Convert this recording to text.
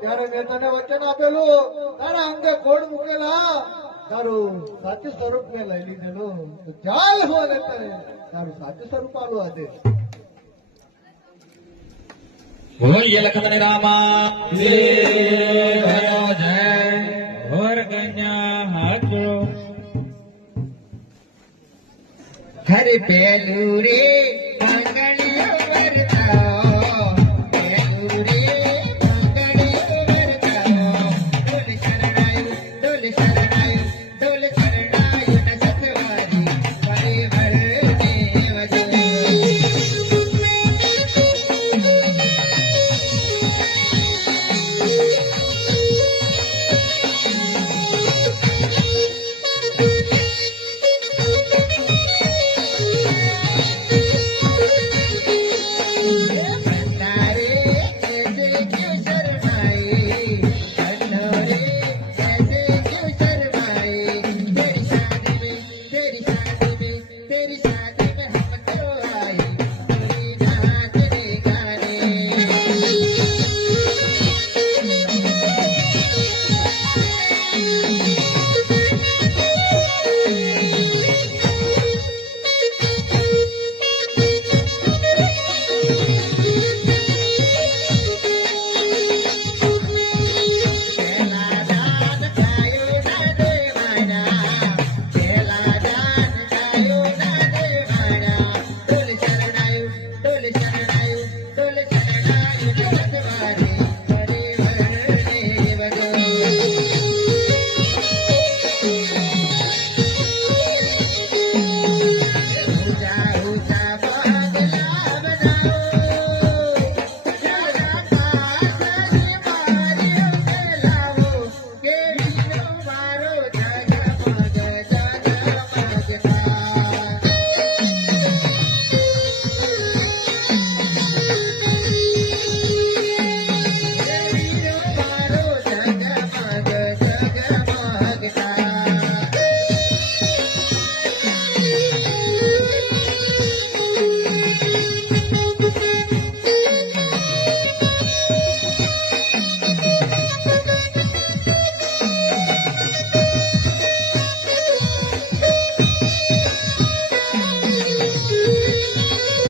ત્યારે મેં તને વચન આપેલું તારા અંગે કોડ મૂકેલા તારું સાચું સ્વરૂપ મેં લઈ લીધેલું ચાલ હો ને તારું સાચું સ્વરૂપ આલું આજે બોલીએ લખન રામા જય હોર કન્યા હાથો હરે પેલું રે